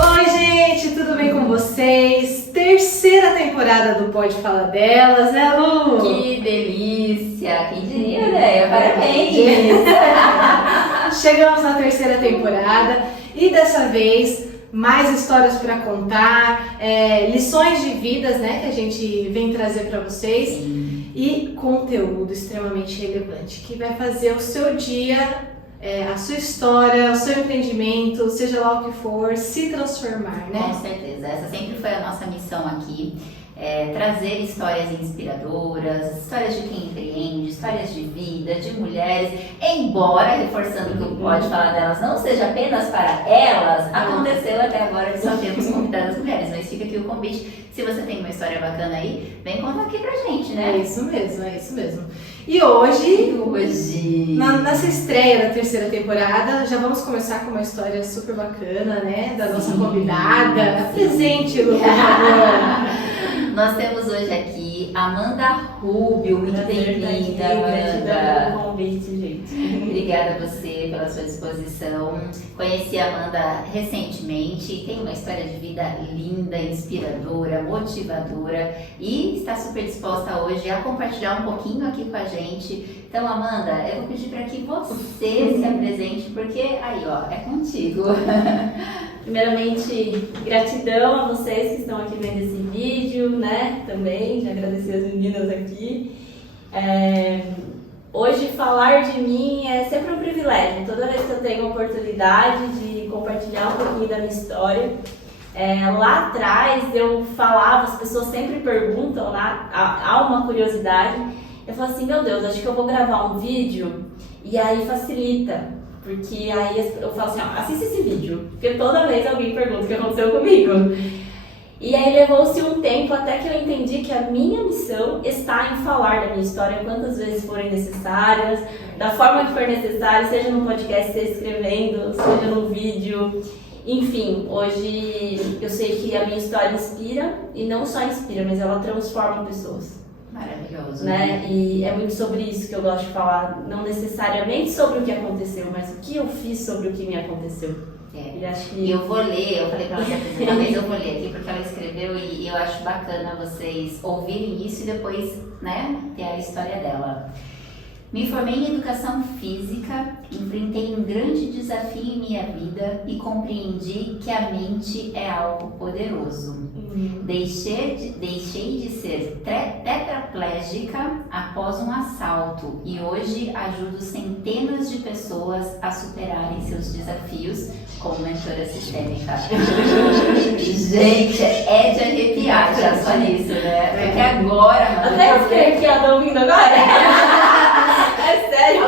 Oi, gente, tudo bem com vocês? Terceira temporada do Pode Falar Delas, né, Lu? Que delícia! Quem diria, né? Parabéns! Chegamos na terceira temporada e dessa vez mais histórias para contar, lições de vidas, né, que a gente vem trazer para vocês. Sim. E conteúdo extremamente relevante que vai fazer o seu dia, a sua história, o seu empreendimento, seja lá o que for, se transformar, né? Com certeza, essa sempre foi a nossa missão aqui. Trazer histórias inspiradoras, histórias de quem empreende, histórias de vida, de mulheres, embora, reforçando que o Pode Falar Delas não seja apenas para elas, aconteceu até agora que só temos convidadas mulheres, mas fica aqui o convite, se você tem uma história bacana aí, vem contar aqui pra gente, né? É isso mesmo. E hoje, nessa estreia da terceira temporada, já vamos começar com uma história super bacana, né, da nossa convidada. Presente, Lu, por favor. Nós temos hoje aqui Amanda Rubio, muito bem-vinda, Amanda. Pelo convite, gente. Obrigada a você pela sua disposição. Conheci a Amanda recentemente, tem uma história de vida linda, inspiradora, motivadora e está super disposta hoje a compartilhar um pouquinho aqui com a gente. Então, Amanda, eu vou pedir para que você se apresente, porque aí, ó, é contigo. Primeiramente, gratidão a vocês que estão aqui vendo esse vídeo, né? Também, já agradecer as meninas aqui. Hoje, falar de mim é sempre um privilégio. Toda vez que eu tenho a oportunidade de compartilhar um pouquinho da minha história. Lá atrás, eu falava, as pessoas sempre perguntam, há uma curiosidade. Eu falo assim, meu Deus, acho que eu vou gravar um vídeo e aí facilita. Porque aí eu falo assim, ó, assista esse vídeo, porque toda vez alguém pergunta o que aconteceu comigo. E aí levou-se um tempo até que eu entendi que a minha missão está em falar da minha história quantas vezes forem necessárias, da forma que for necessário, seja no podcast, seja escrevendo, seja no vídeo. Enfim, hoje eu sei que a minha história inspira, e não só inspira, mas ela transforma pessoas. Maravilhoso, né? E é muito sobre isso que eu gosto de falar, não necessariamente sobre o que aconteceu, mas o que eu fiz sobre o que me aconteceu. E acho que eu vou ler, eu falei pra ela se apresentar, mas eu vou ler aqui porque ela escreveu e eu acho bacana vocês ouvirem isso e depois, né, ter a história dela. Me formei em educação física, enfrentei um grande desafio em minha vida e compreendi que a mente é algo poderoso. Deixei de ser tetraplégica após um assalto e hoje ajudo centenas de pessoas a superarem seus desafios como mentora sistêmica. Gente, é de arrepiar já só nisso, né? Porque agora... Até eu fiquei arrepiada ouvindo agora. É sério,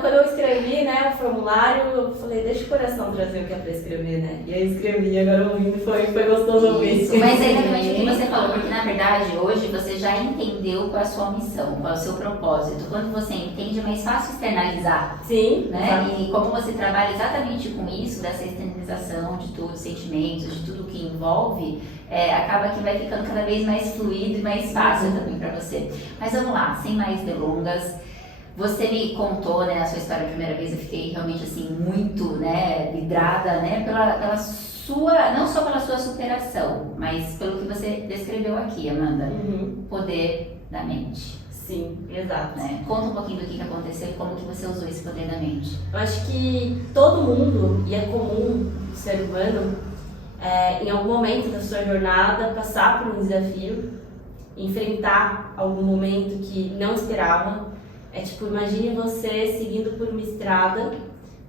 quando eu escrevi, né, o formulário, eu falei, deixa o coração trazer o que é pra escrever, né? E aí escrevi, agora ouvindo, foi gostoso ouvir isso. Mas é exatamente o que você falou, porque na verdade hoje você já entendeu qual é a sua missão, qual é o seu propósito. Quando você entende, é mais fácil externalizar. Sim. Né? E como você trabalha exatamente com isso, dessa externalização de tudo, sentimentos, de tudo que envolve, acaba que vai ficando cada vez mais fluido e mais fácil também para você. Mas vamos lá, sem mais delongas. Você me contou, né, a sua história a primeira vez, eu fiquei realmente assim muito, né, vidrada, né, pela sua, não só pela sua superação, mas pelo que você descreveu aqui, Amanda, o poder da mente. Sim, exato. Né? Conta um pouquinho do que aconteceu e como que você usou esse poder da mente. Eu acho que todo mundo, e é comum do ser humano, em algum momento da sua jornada, passar por um desafio, enfrentar algum momento que não esperava. Tipo, imagine você seguindo por uma estrada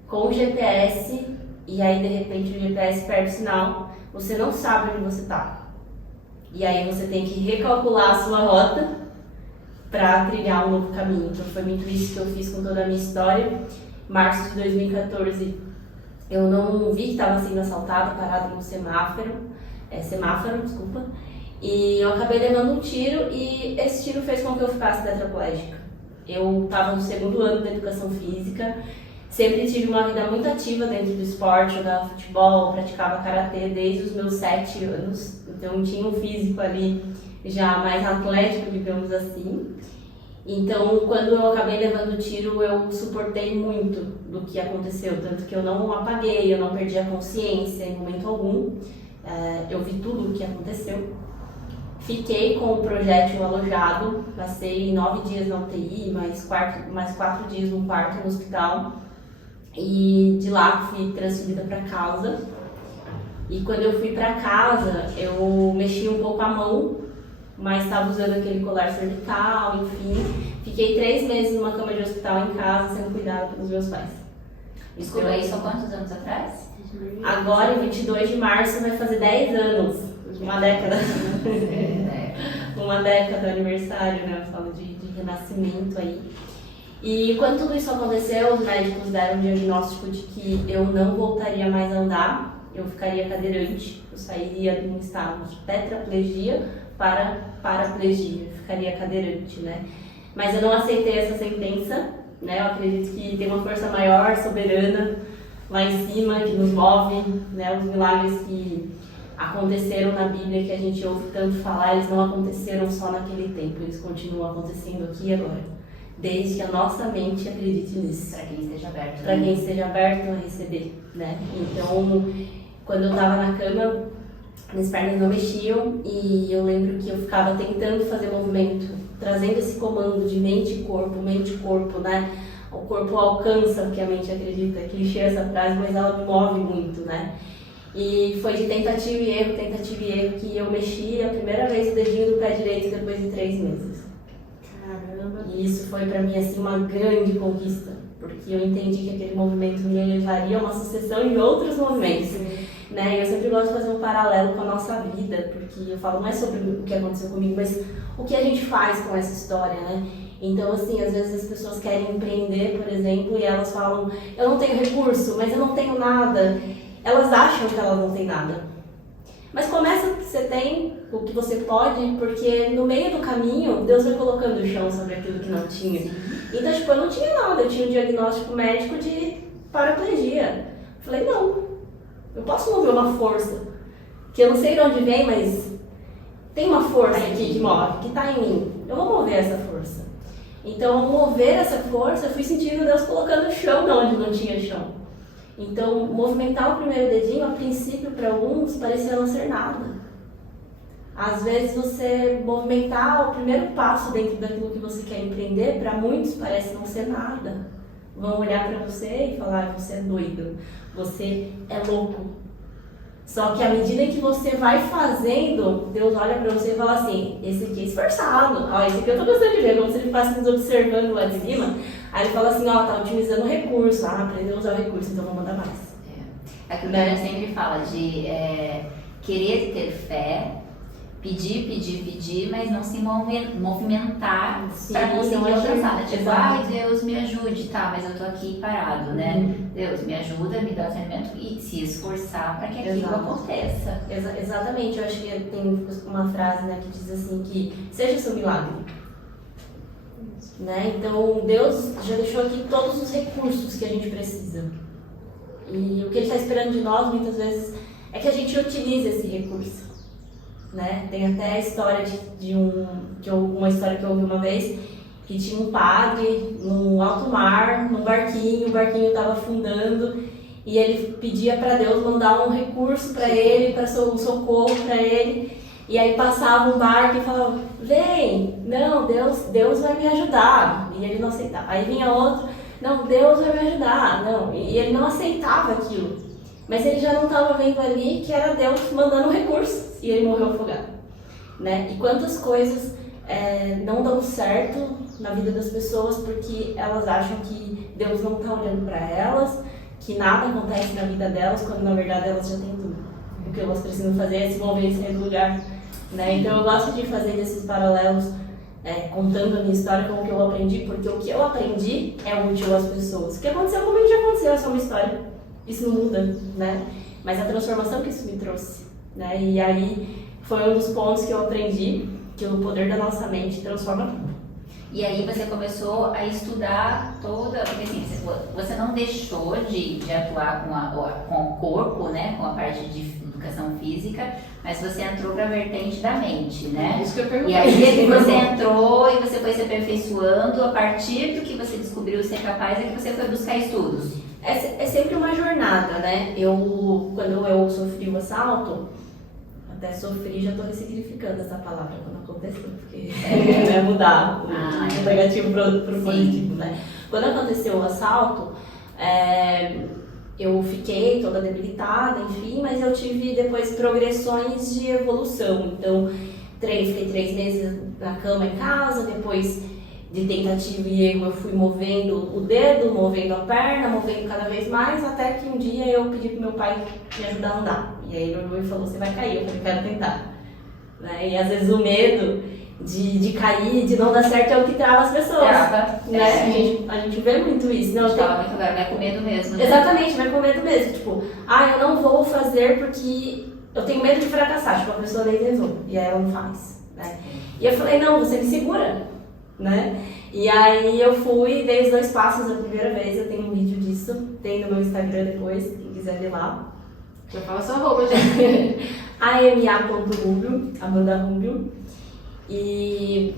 com o GPS e aí de repente o GPS perde o sinal, você não sabe onde você está. E aí você tem que recalcular a sua rota para trilhar um novo caminho. Então foi muito isso que eu fiz com toda a minha história. Em março de 2014, eu não vi que estava sendo assaltada, parada no semáforo, desculpa. E eu acabei levando um tiro e esse tiro fez com que eu ficasse tetraplégica. Eu estava no segundo ano da educação física, sempre tive uma vida muito ativa dentro do esporte, jogava futebol, praticava karatê desde os meus 7 anos, então tinha um físico ali já mais atlético, digamos assim. Então, quando eu acabei levando o tiro, eu suportei muito do que aconteceu, tanto que eu não apaguei, eu não perdi a consciência em momento algum. Eu vi tudo o que aconteceu. Fiquei com o projétil alojado, passei 9 dias na UTI, mais 4 dias no quarto no hospital. E de lá fui transferida para casa. E quando eu fui para casa, eu mexi um pouco a mão, mas estava usando aquele colar cervical, enfim. Fiquei 3 meses numa cama de hospital em casa, sendo cuidada pelos meus pais. Desculpa, isso há quantos anos atrás? Agora, em 22 de março, vai fazer 10 anos. Uma década. Uma década aniversário, né? Eu falo de renascimento aí. E quando tudo isso aconteceu, os médicos deram um diagnóstico de que eu não voltaria mais a andar, eu ficaria cadeirante, eu sairia de um estado de tetraplegia para paraplegia, eu ficaria cadeirante, né? Mas eu não aceitei essa sentença, né? Eu acredito que tem uma força maior, soberana, lá em cima, que nos move, né? Os milagres que aconteceram na Bíblia, que a gente ouve tanto falar, eles não aconteceram só naquele tempo, eles continuam acontecendo aqui e agora. Desde que a nossa mente acredite nisso. Para quem esteja aberto. Para quem esteja aberto a receber, né? Então, quando eu estava na cama, minhas pernas não mexiam e eu lembro que eu ficava tentando fazer movimento, trazendo esse comando de mente e corpo, né? O corpo alcança o que a mente acredita, é clichê essa frase, mas ela me move muito, né? E foi de tentativa e erro, que eu mexi a primeira vez o dedinho do pé direito depois de 3 meses. Caramba! E isso foi pra mim, assim, uma grande conquista, porque eu entendi que aquele movimento me levaria a uma sucessão de outros movimentos, né? E eu sempre gosto de fazer um paralelo com a nossa vida, porque eu falo não é sobre o que aconteceu comigo, mas o que a gente faz com essa história, né? Então, assim, às vezes as pessoas querem empreender, por exemplo, e elas falam, eu não tenho recurso, mas eu não tenho nada. Elas acham que elas não têm nada. Mas começa o que você tem, o que você pode, porque no meio do caminho, Deus vai colocando o chão sobre aquilo que não tinha. Então, tipo, eu não tinha nada, eu tinha um diagnóstico médico de paraplegia. Falei, não, eu posso mover uma força, que eu não sei de onde vem, mas tem uma força aqui que move, que está em mim. Eu vou mover essa força. Então, ao mover essa força, eu fui sentindo Deus colocando o chão onde não tinha chão. Então, movimentar o primeiro dedinho, a princípio, para alguns, parecia não ser nada. Às vezes, você movimentar o primeiro passo dentro daquilo que você quer empreender, para muitos parece não ser nada. Vão olhar para você e falar, você é doido, você é louco. Só que à medida que você vai fazendo, Deus olha para você e fala assim, esse aqui é esforçado, ó, esse aqui eu tô gostando de ver, como se ele fosse nos observando lá de cima. Aí ele fala assim, ó, tá otimizando o recurso, aprendeu a usar o recurso, então vou mandar mais. É aquilo que a gente sempre fala de querer ter fé, pedir, mas não se movimentar para conseguir alcançar. Tipo, ai, Deus me ajude, tá, mas eu tô aqui parado, né? Deus me ajuda, me dá treinamento e se esforçar para que aquilo aconteça. Exatamente, eu acho que tem uma frase, né, que diz assim, que seja o seu milagre. Né? Então, Deus já deixou aqui todos os recursos que a gente precisa. E o que Ele está esperando de nós, muitas vezes, é que a gente utilize esse recurso. Né? Tem até a história uma história que eu ouvi uma vez, que tinha um padre no alto mar, num barquinho, o barquinho estava afundando, e ele pedia para Deus mandar um recurso para ele, para um socorro para ele. E aí passava um barco e falava, vem, não, Deus vai me ajudar. E ele não aceitava. Aí vinha outro, não, Deus vai me ajudar. Não. E ele não aceitava aquilo. Mas ele já não estava vendo ali que era Deus mandando recursos. E ele morreu afogado. Né? E quantas coisas não dão certo na vida das pessoas porque elas acham que Deus não está olhando para elas, que nada acontece na vida delas, quando na verdade elas já têm tudo. O que elas precisam fazer é se mover e sair do lugar. Né? Então eu gosto de fazer esses paralelos, contando a minha história com o que eu aprendi, porque o que eu aprendi é útil às pessoas. O que aconteceu comigo já aconteceu, é só uma história. Isso não muda, né? Mas a transformação que isso me trouxe. Né? E aí foi um dos pontos que eu aprendi, que o poder da nossa mente transforma tudo. E aí você começou a estudar porque assim, você não não deixou de atuar com o corpo, né? Com a parte de educação física, mas você entrou para a vertente da mente, né? Isso que eu perguntei. E aí você entrou e você foi se aperfeiçoando, a partir do que você descobriu ser capaz é que você foi buscar estudos. É sempre uma jornada, né? Quando eu sofri o assalto, até sofri, já estou ressignificando essa palavra quando aconteceu, porque vai mudar o negativo para o positivo, né? Quando aconteceu o assalto, eu fiquei toda debilitada, enfim, mas eu tive depois progressões de evolução. Então, fiquei 3 meses na cama em casa, depois de tentativa e erro eu fui movendo o dedo, movendo a perna, movendo cada vez mais, até que um dia eu pedi pro meu pai me ajudar a andar. E aí meu irmão falou, você vai cair, eu falei, quero tentar. Né? E às vezes o medo de cair, de não dar certo é o que trava as pessoas. Né? A gente vê muito isso. Não, vai com medo mesmo. Né? Exatamente, vai com medo mesmo. Tipo, eu não vou fazer porque eu tenho medo de fracassar. Tipo, a pessoa nem tentou e aí ela não faz. Né? E eu falei, não, você me segura. Né? E aí eu fui, dei os 2 passos a primeira vez, eu tenho um vídeo disso, tem no meu Instagram depois, quem quiser ver lá. Já fala sua roupa, gente. ama.rubio, Amanda Rubio. E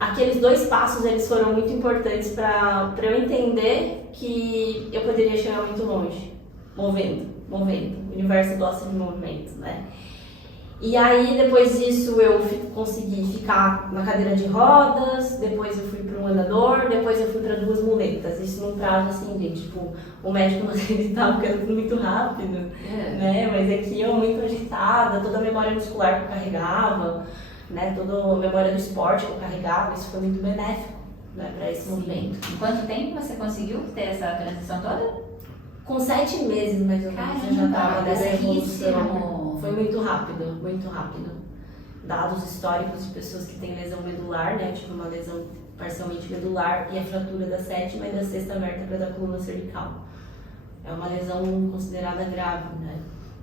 aqueles 2 passos, eles foram muito importantes para eu entender que eu poderia chegar muito longe, movendo. O universo gosta de movimento, né? E aí, depois disso, eu consegui ficar na cadeira de rodas, depois eu fui para um andador, depois eu fui para 2 muletas. Isso num prazo assim, de tipo, o médico não acreditava porque era tudo muito rápido, né? Mas aqui eu muito agitada, toda a memória muscular que eu carregava, né? Toda a memória do esporte que eu carregava, isso foi muito benéfico, né, para esse movimento. Em quanto tempo você conseguiu ter essa transição toda? Com 7 meses, mais ou menos, eu já estava nessa evolução. Foi muito rápido, muito rápido. Dados históricos de pessoas que têm lesão medular, né? Tipo uma lesão parcialmente medular e a fratura da 7ª e da 6ª vértebra da coluna cervical. É uma lesão considerada grave, né?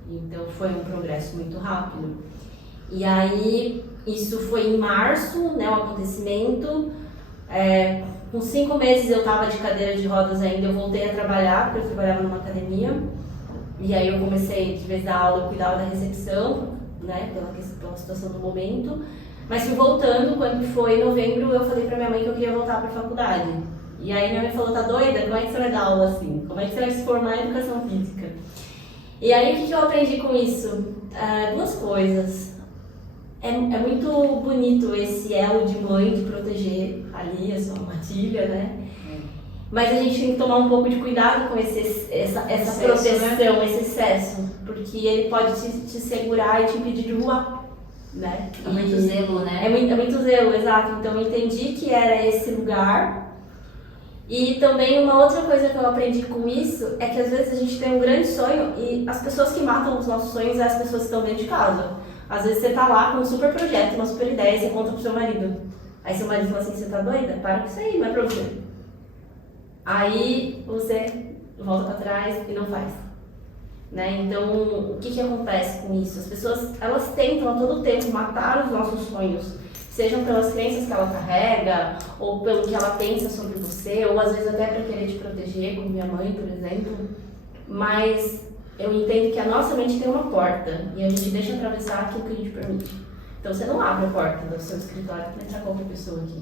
Então foi um progresso muito rápido. E aí, isso foi em março, né? O acontecimento. Com 5 meses eu estava de cadeira de rodas ainda, eu voltei a trabalhar, porque eu trabalhava numa academia. E aí eu comecei, de vez da aula, eu cuidava da recepção, né, pela situação do momento. Mas fui voltando, quando foi em novembro, eu falei pra minha mãe que eu queria voltar pra faculdade. E aí minha mãe falou, tá doida? Como é que você vai dar aula assim? Como é que você vai se formar em educação física? E aí o que eu aprendi com isso? 2 coisas. É muito bonito esse elo de mãe de proteger ali a sua matilha, né? Mas a gente tem que tomar um pouco de cuidado com essa proteção, esse excesso, porque ele pode te segurar e te impedir de voar, né? É muito zelo, né? É muito zelo, exato. Então eu entendi que era esse lugar. E também uma outra coisa que eu aprendi com isso é que às vezes a gente tem um grande sonho e as pessoas que matam os nossos sonhos são as pessoas que estão dentro de casa. Às vezes você tá lá com um super projeto, uma super ideia e você conta pro seu marido. Aí seu marido fala assim, você tá doida? Para com isso aí, não é pra você. Aí você volta para trás e não faz, né? Então, o que acontece com isso? As pessoas, elas tentam a todo tempo matar os nossos sonhos, sejam pelas crenças que ela carrega, ou pelo que ela pensa sobre você, ou às vezes até para querer te proteger, como minha mãe, por exemplo. Mas eu entendo que a nossa mente tem uma porta, e a gente deixa atravessar aquilo que a gente permite. Então, você não abre a porta do seu escritório para entrar qualquer pessoa aqui.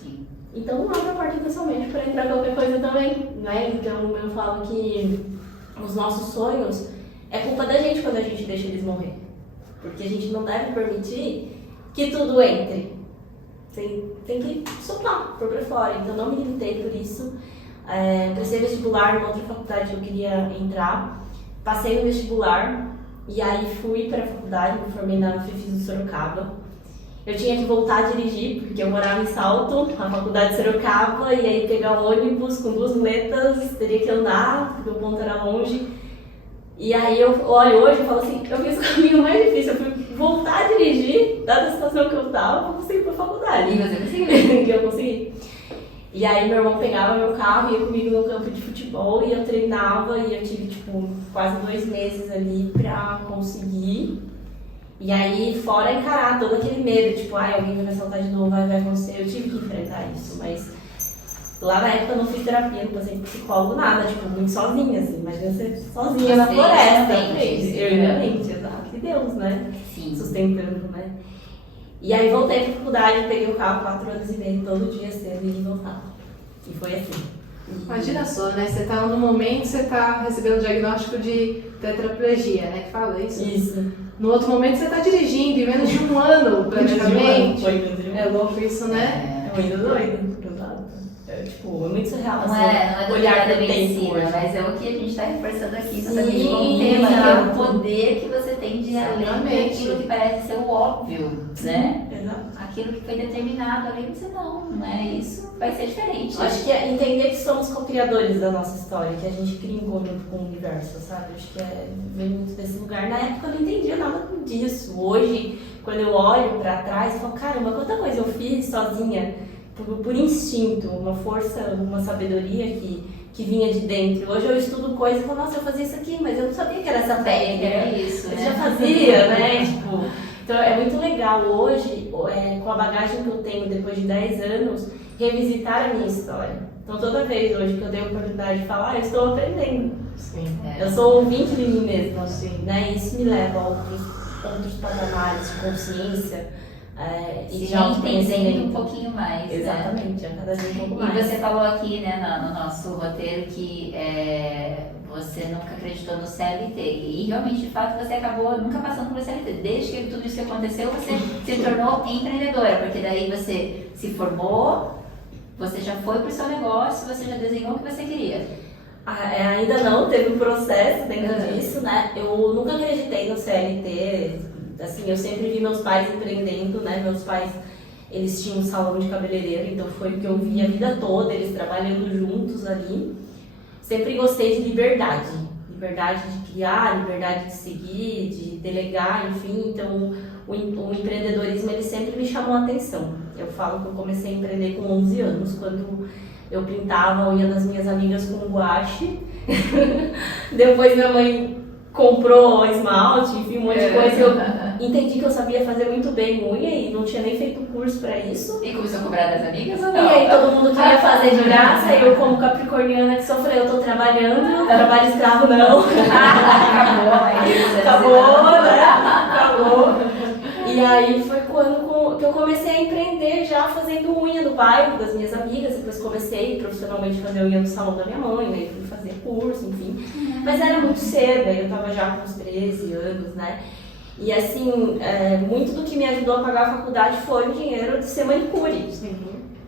Sim. Então não abre a porta da sua mente para entrar qualquer coisa também, né? Então eu falo que os nossos sonhos é culpa da gente quando a gente deixa eles morrer. Porque a gente não deve permitir que tudo entre. Tem que soprar, pôr pra fora. Então não me limitei por isso. Prestei vestibular numa outra faculdade que eu queria entrar. Passei no vestibular e aí fui para a faculdade, me formei na FIFIS do Sorocaba. Eu tinha que voltar a dirigir, porque eu morava em Salto, na faculdade de Sorocaba, e aí pegar ônibus com 2 muletas, teria que andar, porque o ponto era longe. E aí eu olho hoje e falo assim, eu fiz o caminho mais difícil, eu fui voltar a dirigir, dada a situação que eu estava, para conseguir ir para a faculdade. E você conseguiu? Que eu consegui. E aí meu irmão pegava meu carro, ia comigo no campo de futebol, e eu treinava, e eu tive quase 2 meses ali para conseguir. E aí, fora encarar todo aquele medo, alguém vai me assaltar de novo, vai acontecer, eu tive que enfrentar isso, mas Lá na época eu não fiz terapia, não passei psicólogo, nada, tipo, muito sozinha, assim. Imagina você sozinha na floresta. Eu e minha mente, exato. E Deus, né? Sim. Sustentando, né? E aí voltei pra faculdade, peguei o carro 4 anos e meio, todo dia cedo e voltava. E foi assim. Imagina só, né? Você tá no momento, você tá recebendo o diagnóstico de tetraplegia, né? Que fala isso? Isso. No outro momento você tá dirigindo, em menos de um ano, praticamente. Foi menos de um ano. É louco isso, né? É muito doido, exato. É tipo, é muito surreal. Não assim, é do olhar da pro tempo medicina, hoje. mas é o que a gente está reforçando aqui, Sim, exatamente com o tema, que é o exato. poder que você tem de ir além daquilo que parece ser o óbvio, né? Exato. Aquilo que foi determinado ali, você não é isso, vai ser diferente. Acho que é entender que somos co-criadores da nossa história, que a gente cria em conjunto com o universo, sabe? Acho que vem muito desse lugar. Na época eu não entendia nada disso. Hoje, quando eu olho pra trás, eu falo, caramba, quanta coisa eu fiz sozinha, por instinto, uma força, uma sabedoria que vinha de dentro. Hoje eu estudo coisas e falo, nossa, eu fazia isso aqui, mas eu não sabia que era essa técnica. Era isso, Eu né? já fazia, né? Tipo, então é muito legal hoje, com a bagagem que eu tenho depois de 10 anos, revisitar a minha história. Então toda vez hoje que eu tenho a oportunidade de falar, eu estou aprendendo. Sim. Eu sou ouvinte de mim mesma, Sim. né? E isso me leva a outros patamares de consciência e de entendendo um autoconhecimento. pouquinho mais. Exatamente, né? a cada vez um pouco E mais. você falou aqui, né, no nosso roteiro que você nunca acreditou no CLT. E realmente, de fato, você acabou nunca passando por CLT. Desde que tudo isso aconteceu, você se tornou empreendedora, porque daí você se formou, você já foi para o seu negócio, você já desenhou o que você queria. Ainda não, teve um processo dentro disso, né? Eu nunca acreditei no CLT. Assim, eu sempre vi meus pais empreendendo, né? Meus pais, eles tinham um salão de cabeleireiro, então foi o que eu vi a vida toda, eles trabalhando juntos ali. Sempre gostei de liberdade. Liberdade de criar, liberdade de seguir, de delegar, enfim. Então, o empreendedorismo, ele sempre me chamou a atenção. Eu falo que eu comecei a empreender com 11 anos, quando eu pintava a unha das minhas amigas com guache. Depois minha mãe comprou esmalte, enfim, um monte de coisa. Eu entendi que eu sabia fazer muito bem unha e não tinha nem feito curso pra isso. E começou a cobrar das amigas ou E não? aí todo mundo queria fazer de graça, e eu como capricorniana que sofreu, eu tô trabalhando, trabalho escravo não. Acabou, né? Acabou. E aí foi quando que eu comecei a empreender já fazendo unha no bairro das minhas amigas, depois comecei profissionalmente a fazer unha no salão da minha mãe, né? Fui fazer curso, enfim. Mas era muito cedo, aí eu tava já com uns 13 anos, né? E assim, muito do que me ajudou a pagar a faculdade foi o dinheiro de ser manicure.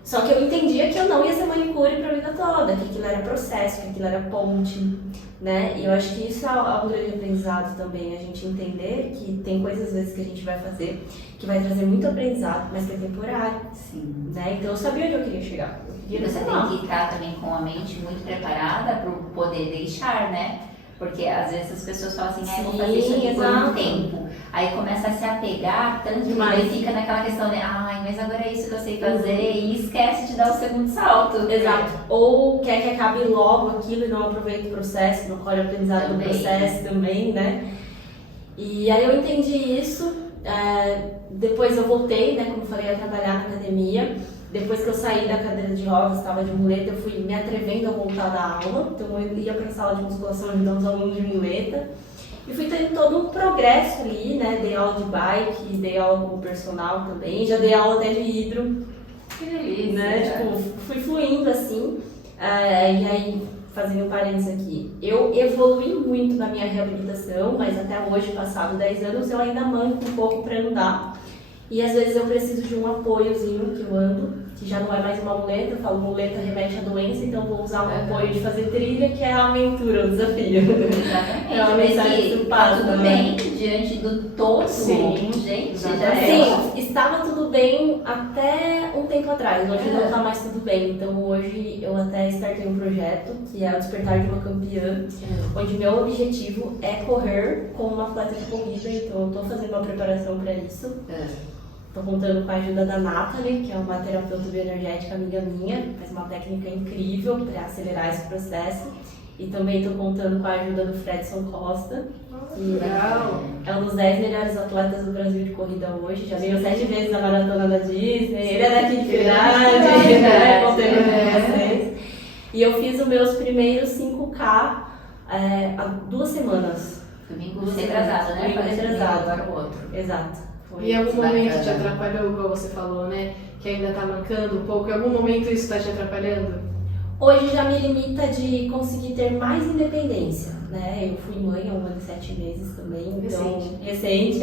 Só que eu entendia que eu não ia ser manicure pra vida toda, que aquilo era processo, que aquilo era ponte, né? E eu acho que isso é um grande aprendizado também, a gente entender que tem coisas às vezes que a gente vai fazer que vai trazer muito aprendizado, mas que é temporário. Sim. Né? Então eu sabia onde eu queria chegar. E você tem que estar também com a mente muito preparada para poder deixar, né? Porque às vezes as pessoas falam assim, eu vou fazer isso aqui por um tempo. Aí começa a se apegar tanto que aí fica naquela questão de, mas agora é isso que eu sei fazer, e esquece de dar o segundo salto. Exato. Ou quer que acabe logo aquilo e não aproveita o processo, não colhe o aprendizado do processo também, né? E aí eu entendi isso, depois eu voltei, né, como eu falei, a trabalhar na academia. Depois que eu saí da cadeira de rodas, estava de muleta, eu fui me atrevendo a voltar da aula. Então eu ia para a sala de musculação ajudando os alunos de muleta. E fui tendo todo um progresso ali, né? Dei aula de bike, dei aula como personal também, já dei aula até de hidro. Que delícia! Né? Tipo, fui fluindo assim. E aí, fazendo um parênteses aqui, eu evolui muito na minha reabilitação, mas até hoje, passado 10 anos, eu ainda manco um pouco para andar. E às vezes eu preciso de um apoiozinho que eu ando, que já não é mais uma muleta, eu falo muleta remete à doença, então vou usar um apoio de fazer trilha, que é a aventura, o desafio. Exatamente. É uma mensagem que tá tudo bem diante do todo. Sim. Gente, Sim, estava tudo bem até um tempo atrás, hoje não está mais tudo bem. Então hoje eu até startei um projeto, que é o Despertar de uma Campeã, onde meu objetivo é correr como uma atleta de corrida, então eu estou fazendo uma preparação para isso. Estou contando com a ajuda da Nathalie, que é uma terapeuta bioenergética amiga minha, faz uma técnica incrível para acelerar esse processo. E também estou contando com a ajuda do Fredson Costa, que é um dos 10 melhores atletas do Brasil de corrida hoje. Já veio 7 vezes na maratona da Disney, ele é daqui de verdade, né? Contando com vocês. E eu fiz os meus primeiros 5K há 2 semanas. Domingo retrasado, né? Domingo retrasado. Agora o outro. Exato. E em algum momento te atrapalhou, igual você falou, né? Que ainda tá mancando um pouco. Em algum momento isso tá te atrapalhando? Hoje já me limita de conseguir ter mais independência, né? Eu fui mãe há 1 ano e 7 meses também, então... Recente.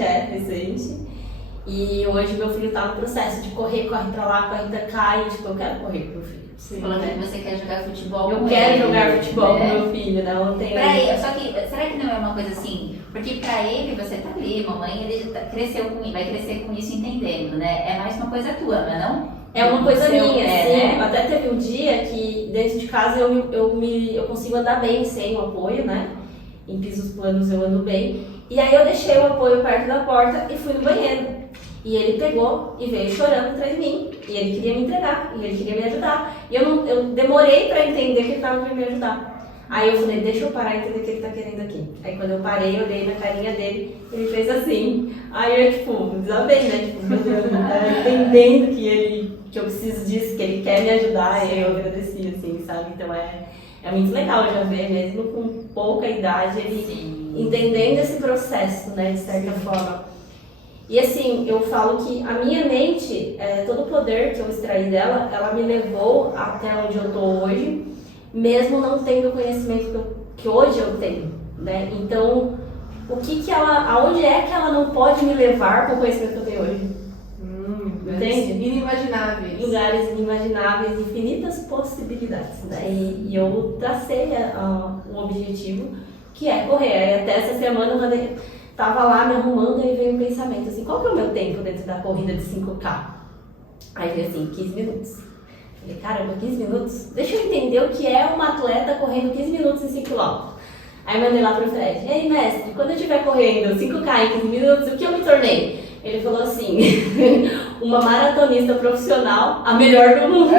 E hoje meu filho tá no processo de corre pra lá, corre pra cá, e tipo, eu quero correr com meu filho. Você falou que você quer jogar futebol Eu com quero ele, jogar futebol né? com meu filho, né? Ontem Pra ele, só que, será que não é uma coisa assim? Porque pra ele, você tá ali, mamãe, ele cresceu com, vai crescer com isso entendendo, né? É mais uma coisa tua, não é não? É uma coisa minha, assim. né? Até teve um dia que dentro de casa eu consigo andar bem sem o apoio, né? Em pisos planos eu ando bem. E aí eu deixei o apoio perto da porta e fui no banheiro. E ele pegou e veio chorando atrás de mim. E ele queria me entregar, e ele queria me ajudar. E eu demorei pra entender que ele tava querendo me ajudar. Aí eu falei, deixa eu parar e entender o que ele tá querendo aqui. Aí quando eu parei, eu olhei na carinha dele, ele fez assim. Aí eu, tipo, desabei, né? Tipo, meu Deus, entendendo que eu preciso disso, que ele quer me ajudar. E aí eu agradeci, assim, sabe? Então é muito legal já ver, mesmo com pouca idade, ele entendendo esse processo, né? De certa forma. E assim, eu falo que a minha mente, todo o poder que eu extraí dela, ela me levou até onde eu tô hoje, mesmo não tendo o conhecimento que hoje eu tenho, né? Então, aonde é que ela não pode me levar com o conhecimento que eu tenho hoje? Entende? Inimagináveis. Lugares inimagináveis, infinitas possibilidades, né? E eu tracei um objetivo que é correr. Aí até essa semana eu tava lá me arrumando e veio um pensamento assim, qual que é o meu tempo dentro da corrida de 5K? Aí veio assim, 15 minutos. Falei, caramba, 15 minutos? Deixa eu entender o que é uma atleta correndo 15 minutos em 5 km. Aí mandei lá pro Fred, e aí mestre, quando eu estiver correndo 5K em 15 minutos, o que eu me tornei? Ele falou assim, uma maratonista profissional, a melhor do mundo.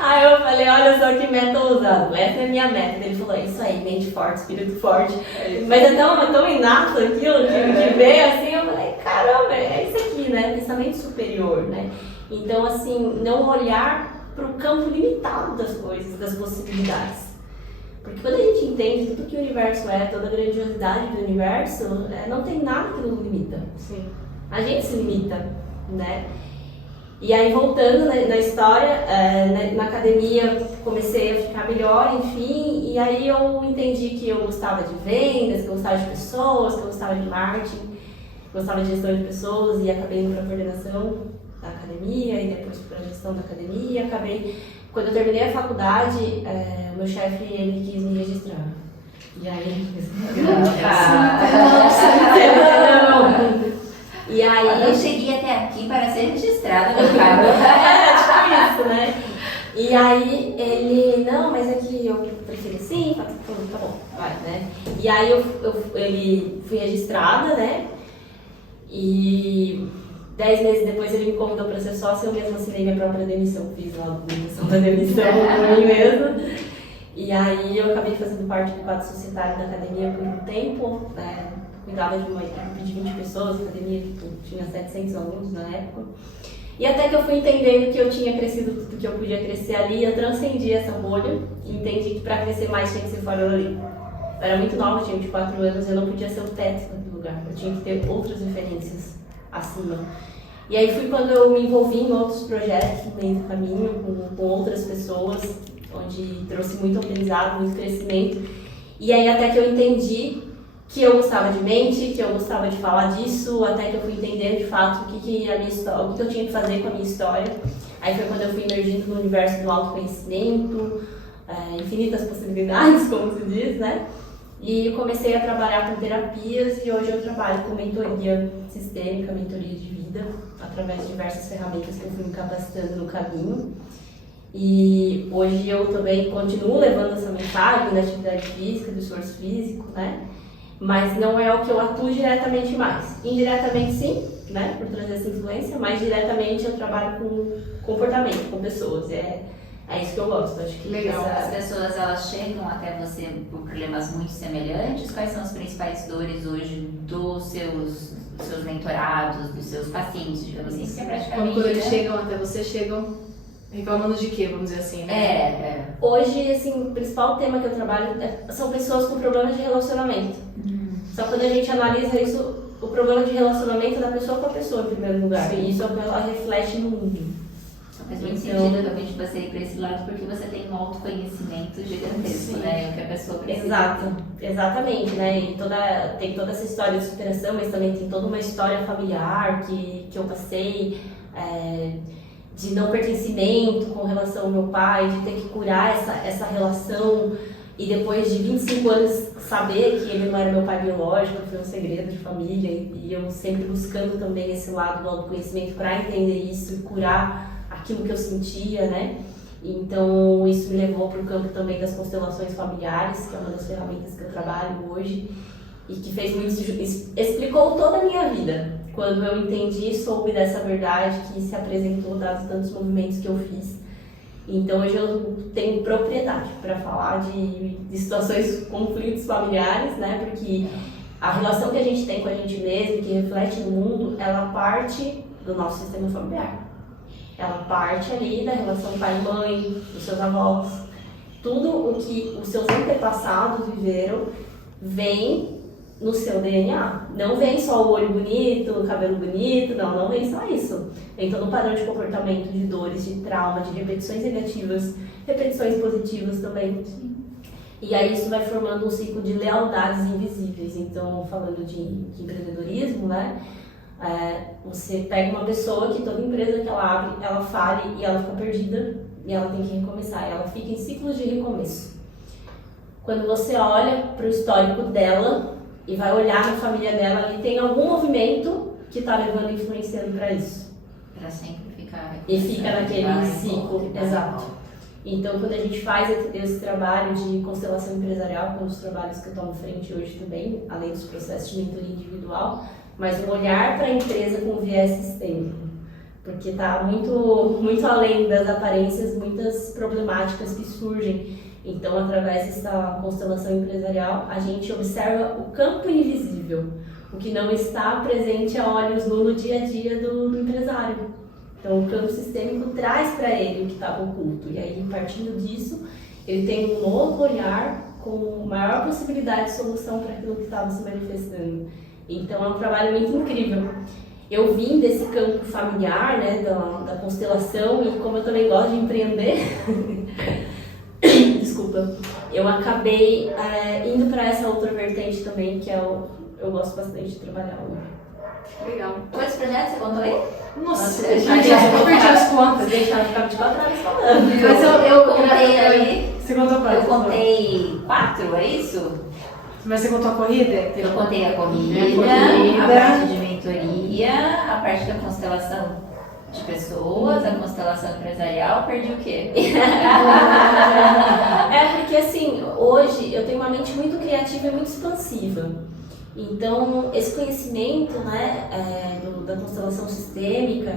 Aí eu falei, olha só que meta ousada, essa é a minha meta. Ele falou, isso aí, mente forte, espírito forte. Mas é tão inato aquilo que veio assim, eu falei, caramba, é isso aqui, né? Pensamento superior, né? Então, assim, não olhar para o campo limitado das coisas, das possibilidades. Porque quando a gente entende tudo que o universo toda a grandiosidade do universo, não tem nada que nos limita. Sim. A gente se limita, né? E aí, voltando na história, na academia comecei a ficar melhor, enfim, e aí eu entendi que eu gostava de vendas, que eu gostava de pessoas, que eu gostava de marketing, gostava de gestão de pessoas e acabei indo para a coordenação da academia e depois para a gestão da academia. Quando eu terminei a faculdade, o meu chefe, ele quis me registrar. E aí... E aí eu cheguei até aqui para ser registrada, meu caro. Tipo isso, né? E aí ele, não, mas é que eu prefiro assim, tá bom, vai, né? E aí ele fui registrada, né? E 10 meses depois ele me convidou para ser sócia, eu mesma assinei minha própria demissão, fiz lá a demissão da demissão por mim mesma. E aí eu acabei fazendo parte do quadro societário da academia por um tempo, né? Cuidava de uma equipe de 20 pessoas, a academia tinha 700 alunos na época. E até que eu fui entendendo que eu tinha crescido tudo que eu podia crescer ali, eu transcendi essa bolha e entendi que para crescer mais tinha que ser fora dali. Eu era muito nova, tinha 24 anos, eu não podia ser o teto naquele lugar, eu tinha que ter outras referências acima. E aí foi quando eu me envolvi em outros projetos no meio do caminho, com outras pessoas, onde trouxe muito aprendizado, muito crescimento. E aí até que eu entendi que eu gostava de mente, que eu gostava de falar disso, até que eu fui entendendo de fato o que eu tinha que fazer com a minha história. Aí foi quando eu fui emergindo no universo do autoconhecimento, infinitas possibilidades, como se diz, né? E comecei a trabalhar com terapias e hoje eu trabalho com mentoria sistêmica, mentoria de vida, através de diversas ferramentas que eu fui me capacitando no caminho. E hoje eu também continuo levando essa mensagem da atividade física, do esforço físico, né? Mas não é o que eu atuo diretamente mais. Indiretamente sim, né, por trazer essa influência, mas diretamente eu trabalho com comportamento, com pessoas. É isso que eu gosto, acho que legal. As pessoas, elas chegam até você por problemas muito semelhantes. Quais são as principais dores hoje dos seus mentorados, dos seus pacientes, digamos assim? Quando eles chegam até você, chegam Reclamando de quê, vamos dizer assim, né? Hoje, assim, o principal tema que eu trabalho são pessoas com problemas de relacionamento. Só que quando a gente analisa isso, o problema de relacionamento é da pessoa com a pessoa, em primeiro lugar. Sim. E isso é o que ela reflete no mundo. Faz muito sentido realmente você ir para esse lado, porque você tem um autoconhecimento gigantesco, né? O que a pessoa precisa. Exatamente, né? E tem toda essa história de superação, mas também tem toda uma história familiar que eu passei, de não pertencimento com relação ao meu pai, de ter que curar essa relação. E depois de 25 anos saber que ele não era meu pai biológico, foi um segredo de família. E eu sempre buscando também esse lado do autoconhecimento para entender isso e curar aquilo que eu sentia, né? Então isso me levou para o campo também das constelações familiares, que é uma das ferramentas que eu trabalho hoje e que fez muito, explicou toda a minha vida. Quando eu entendi, soube dessa verdade que se apresentou dados tantos movimentos que eu fiz. Então hoje eu tenho propriedade para falar de situações, conflitos familiares, né? Porque a relação que a gente tem com a gente mesmo, que reflete no mundo, ela parte do nosso sistema familiar. Ela parte ali da relação pai-mãe, dos seus avós. Tudo o que os seus antepassados viveram vem no seu DNA. Não vem só o olho bonito, o cabelo bonito, não vem só isso. Vem todo o padrão de comportamento, de dores, de trauma, de repetições negativas, repetições positivas também. E aí isso vai formando um ciclo de lealdades invisíveis. Então, falando de empreendedorismo, né? Você pega uma pessoa que toda empresa que ela abre, ela fale e ela fica perdida e ela tem que recomeçar. Ela fica em ciclos de recomeço. Quando você olha para o histórico dela e vai olhar na família dela, ali tem algum movimento que está levando e influenciando para isso. Para sempre ficar. E fica naquele ciclo, exato. Então, quando a gente faz esse trabalho de constelação empresarial, com os trabalhos que eu tomo frente hoje também, além dos processos de mentoria individual, mas um olhar para a empresa com viés sistêmico, porque está muito além das aparências, muitas problemáticas que surgem. Então, através dessa constelação empresarial, a gente observa o campo invisível, o que não está presente a olhos nus no dia a dia do empresário. Então, o campo sistêmico traz para ele o que estava oculto, e aí, partindo disso, ele tem um novo olhar com maior possibilidade de solução para aquilo que estava se manifestando. Então é um trabalho muito incrível. Eu vim desse campo familiar, né, da constelação, e como eu também gosto de empreender, desculpa, eu acabei indo para essa outra vertente também, que eu gosto bastante de trabalhar hoje. Legal. Quantos projetos você contou aí? Nossa, eu eu perdi as contas. Deixaram ficar 24 horas falando. Mas eu contei ali. Você contou quantas? Eu contei 4, é isso? Mas você contou a corrida? Eu contei a corrida, a parte de mentoria, a parte da constelação de pessoas, a constelação empresarial. Perdi o quê? Porque assim, hoje eu tenho uma mente muito criativa e muito expansiva. Então, esse conhecimento, né, da constelação sistêmica,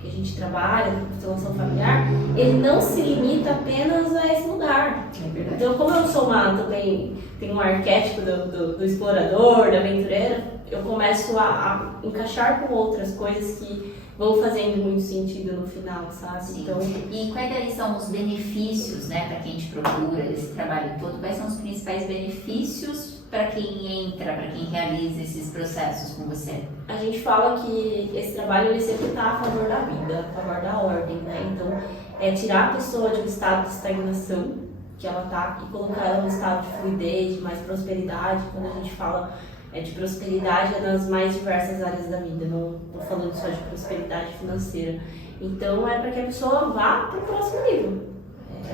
que a gente trabalha, da constelação familiar, ele não se limita apenas a esse lugar. Então, como eu sou também tenho um arquétipo do explorador, da aventureira, eu começo a encaixar com outras coisas que vão fazendo muito sentido no final, sabe? Sim. Então, e quais são os benefícios, né, para quem te procura desse trabalho todo? Quais são os principais benefícios para quem entra, para quem realiza esses processos com você? A gente fala que esse trabalho ele sempre está a favor da vida, a favor da ordem, né? Então, é tirar a pessoa de um estado de estagnação que ela está e colocar ela num estado de fluidez, de mais prosperidade. Quando a gente fala de prosperidade, é nas mais diversas áreas da vida, não estou falando só de prosperidade financeira. Então, é para que a pessoa vá para o próximo nível.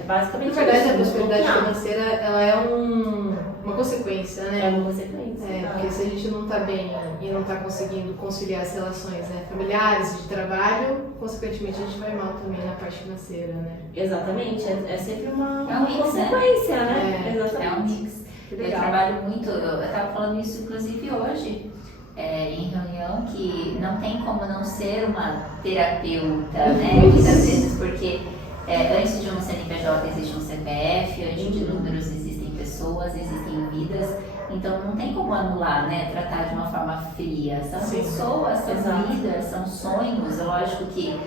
Basicamente, na verdade, a prosperidade financeira ela é uma consequência, né? É uma consequência. Porque se a gente não está bem e não está conseguindo conciliar as relações, né, familiares e de trabalho, consequentemente a gente vai mal também na parte financeira, né? Exatamente, é sempre uma mix, consequência, né? Exatamente. É um mix. Eu trabalho muito, eu estava falando isso inclusive hoje, em reunião, que não tem como não ser uma terapeuta, né? Muitas vezes, porque antes de um CNPJ existe um CPF, antes de números existem pessoas, existem vidas, então não tem como anular, né? Tratar de uma forma fria. São pessoas, são vidas, são sonhos. É lógico que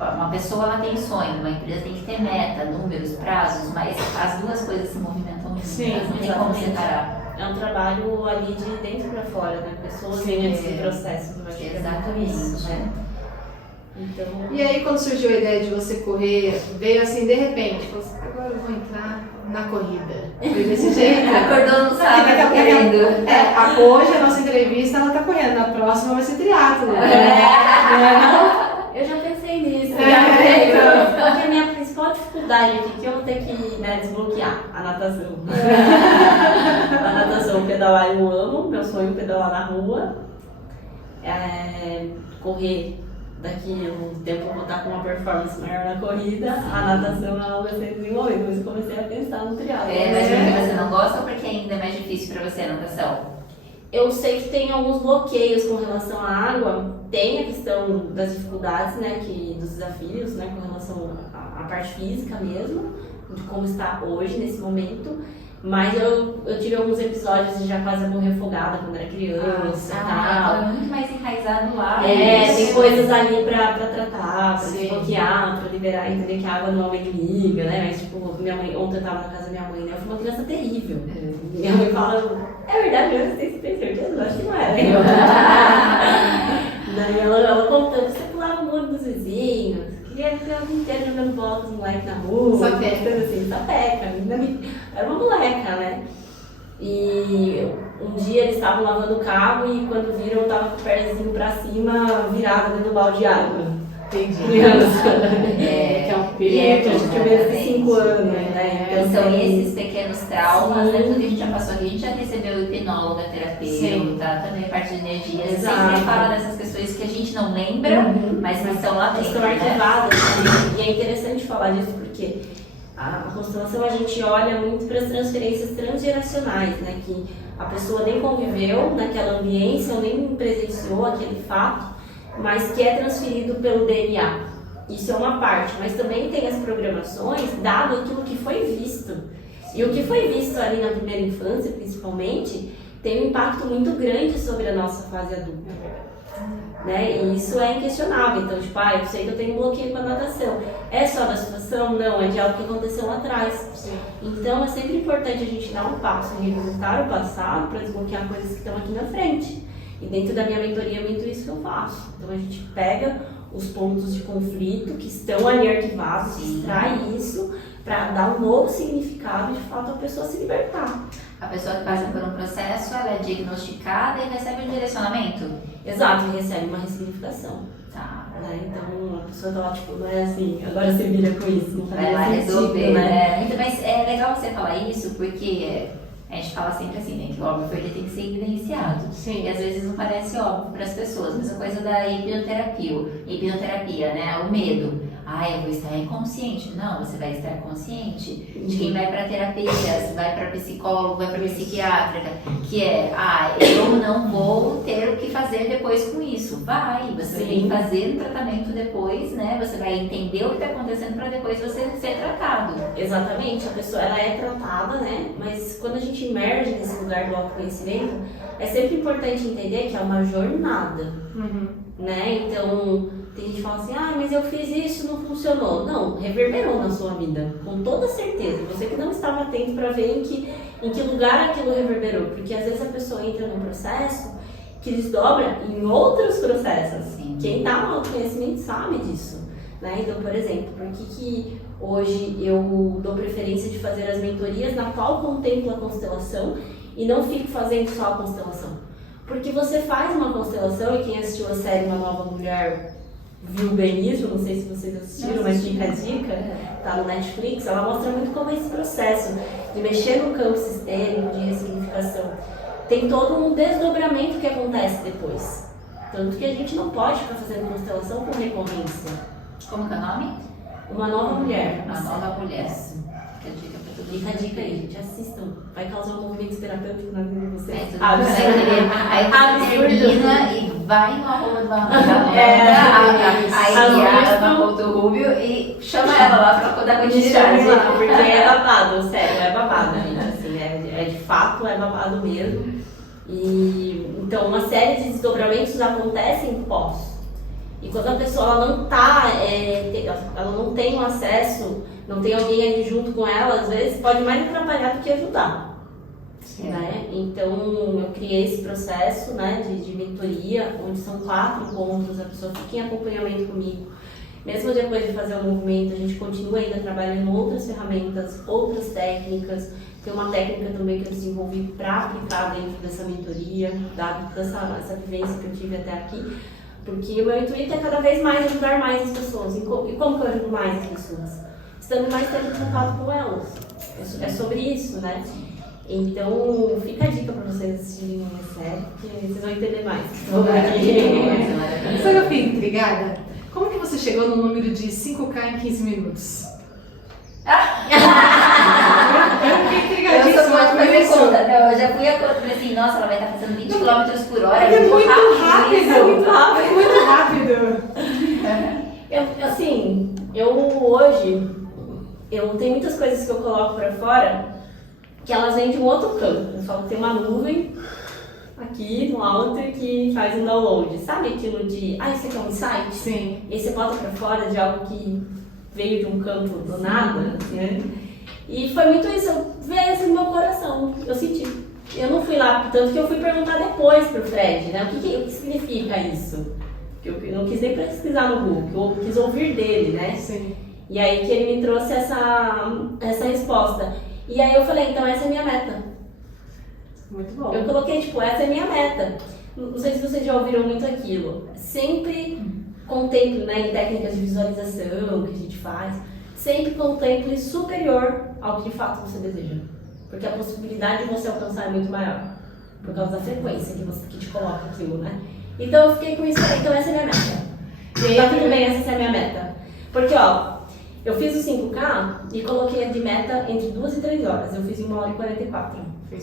uma pessoa ela tem sonho, uma empresa tem que ter meta, números, prazos, mas as duas coisas se movimentam juntas, não tem como separar. É um trabalho ali de dentro para fora, né? Pessoas dentro desse processo. Exatamente. Isso, né? Então... E aí, quando surgiu a ideia de você correr, veio assim, de repente, falou assim, agora eu vou entrar na corrida. Foi desse jeito. Acordou no sábado querendo. Hoje a nossa entrevista, ela tá correndo, na próxima vai ser triatlo. Eu já pensei nisso. Então. Porque a minha principal dificuldade aqui é que eu vou ter que desbloquear a natação. A natação, pedalar eu amo, meu sonho é pedalar na rua. Correr, daqui a um tempo eu vou estar com uma performance maior na corrida. A natação é algo a ser desenvolvido, mas eu comecei a pensar no triatlo. Mas porque você não gosta ou porque ainda é mais difícil para você a natação? Eu sei que tem alguns bloqueios com relação à água. Tem a questão das dificuldades, né, dos desafios, né, com relação à parte física mesmo, de como está hoje, nesse momento. Mas eu tive alguns episódios de já quase morrer afogada quando era criança e tal. Então é muito mais enraizado lá. Tem coisas ali pra tratar, pra desbloquear, pra liberar, entender que a água não é uma inimiga, né? Mas tipo, minha mãe, ontem eu tava na casa da minha mãe, né? Eu fui uma criança terrível. Minha mãe fala, é verdade, eu tem certeza? Eu acho que não é, né? Daí ela contando, você pulava o muro dos vizinhos, queria ficar o dia inteiro jogando bola com os moleques na rua, Sapeca. Assim, sapeca. Era uma moleca, né? E um dia eles estavam lavando o carro e quando viram eu tava com o pezinho pra cima, virada dentro do balde de água. Entendi. Que é um perigo, acho que eu menos de 5 anos, né? Então são esses pequenos traumas, né? Tudo que a gente já passou aqui, a gente já recebeu hipnóloga, terapeuta, também parte de energia. Você sempre fala dessas questões que a gente não lembra, mas que estão lá dentro. Estão arquivadas. E é interessante falar disso porque a constelação a gente olha muito para as transferências transgeracionais, né? Que a pessoa nem conviveu naquela ambiência ou nem presenciou aquele fato, mas que é transferido pelo DNA. Isso é uma parte, mas também tem as programações, dado aquilo que foi visto. E o que foi visto ali na primeira infância, principalmente, tem um impacto muito grande sobre a nossa fase adulta. Né? E isso é inquestionável. Então, tipo, eu sei que eu tenho um bloqueio com a natação. É só da situação? Não, é de algo que aconteceu lá atrás. Sim. Então, é sempre importante a gente dar um passo e revisitar o passado para desbloquear coisas que estão aqui na frente. E dentro da minha mentoria é muito isso que eu faço. Então a gente pega os pontos de conflito que estão ali arquivados, extrai isso para dar um novo significado e de fato a pessoa se libertar. A pessoa que passa por um processo, ela é diagnosticada e recebe um direcionamento? Exato, e recebe uma ressignificação. Tá. Né? Então a pessoa tá lá, tipo, não é assim, agora você vira com isso, não vai lá resolver, né? Então, mas é legal você falar isso porque a gente fala sempre assim, né, que o óbvio ele tem que ser evidenciado. Sim. E às vezes não parece óbvio para as pessoas. Mesma coisa da hipnoterapia, né? O medo. Eu vou estar inconsciente. Não, você vai estar consciente. De quem vai para terapia, vai para psicólogo, vai para psiquiátrica, que é, eu não vou ter o que fazer depois com isso. Você tem que fazer um tratamento depois, né? Você vai entender o que está acontecendo para depois você ser tratado. Exatamente, a pessoa ela é tratada, né? Mas quando a gente emerge nesse lugar do autoconhecimento, é sempre importante entender que é uma jornada, né? Então, tem gente que fala assim, mas eu fiz isso, não funcionou. Não, reverberou na sua vida, com toda certeza. Você que não estava atento para ver em que lugar aquilo reverberou. Porque às vezes a pessoa entra num processo que desdobra em outros processos. Sim. Quem está no autoconhecimento sabe disso, né? Então, por exemplo, por que hoje eu dou preferência de fazer as mentorias na qual contemplo a constelação e não fico fazendo só a constelação? Porque você faz uma constelação, e quem assistiu a série Uma Nova Mulher viu bem isso, não sei se vocês assistiram, mas fica a dica, tá no Netflix, ela mostra muito como é esse processo de mexer no campo sistêmico, de ressignificação. Tem todo um desdobramento que acontece depois. Tanto que a gente não pode ficar fazendo constelação com recorrência. Como que é o nome? Uma Nova Mulher. Uma Nova Mulher. Fica a dica pra todo mundo. Fica a dica aí, gente, assistam. Vai causar um movimento terapêutico na vida de vocês. Aí você termina e vai no arroba do Amanda, a Ana.Rubio, e chama ela lá pra dar continuidade. Porque é babado, sério, é babado, gente. Assim, de fato é babado mesmo. E, então, uma série de desdobramentos acontecem pós. E quando a pessoa ela não tá, ela não tem um acesso, não tem alguém ali junto com ela, às vezes pode mais atrapalhar do que ajudar. Né? Então eu criei esse processo, né, de mentoria, onde são 4 encontros, a pessoa fica em acompanhamento comigo. Mesmo depois de fazer o movimento, a gente continua ainda trabalhando outras ferramentas, outras técnicas. Tem uma técnica também que eu desenvolvi para aplicar dentro dessa mentoria, dado essa vivência que eu tive até aqui. Porque o meu intuito é cada vez mais ajudar mais as pessoas. E como que eu ajudo mais as pessoas? Estando mais tempo em contato com elas. É sobre isso, né? Então, fica a dica para vocês assistirem a série, porque vocês vão entender mais. Sabe, eu fiquei intrigada? Como que você chegou no número de 5K em 15 minutos? Eu fiquei intrigadíssima. Eu sou muito fazer conta. Não, eu já fui a conta, falei assim, nossa, ela vai estar fazendo 20 km por hora. É muito rápido. É muito rápido. É muito rápido. Hoje, eu tenho muitas coisas que eu coloco para fora que elas vêm de um outro campo. Eu falo que tem uma nuvem aqui no alto que faz um download. Sabe aquilo de, isso aqui é um insight? Sim. E aí você bota pra fora de algo que veio de um campo do nada, né? E foi muito isso, veio isso no meu coração, eu senti. Eu não fui lá, tanto que eu fui perguntar depois pro Fred, né? O que significa isso? Que eu não quis nem pesquisar no Google, eu quis ouvir dele, né? Sim. E aí que ele me trouxe essa resposta. E aí eu falei, então essa é a minha meta. Muito bom. Eu coloquei, essa é a minha meta. Não sei se vocês já ouviram muito aquilo. Sempre contemple, né, em técnicas de visualização que a gente faz, sempre contemple superior ao que de fato você deseja. Porque a possibilidade de você alcançar é muito maior. Por causa da frequência que te coloca aquilo, né? Então eu fiquei com isso, então essa é a minha meta. E tá tudo bem, essa é a minha meta. Porque, eu fiz o 5K e coloquei a de meta entre 2 e 3 horas. Eu fiz em 1h44.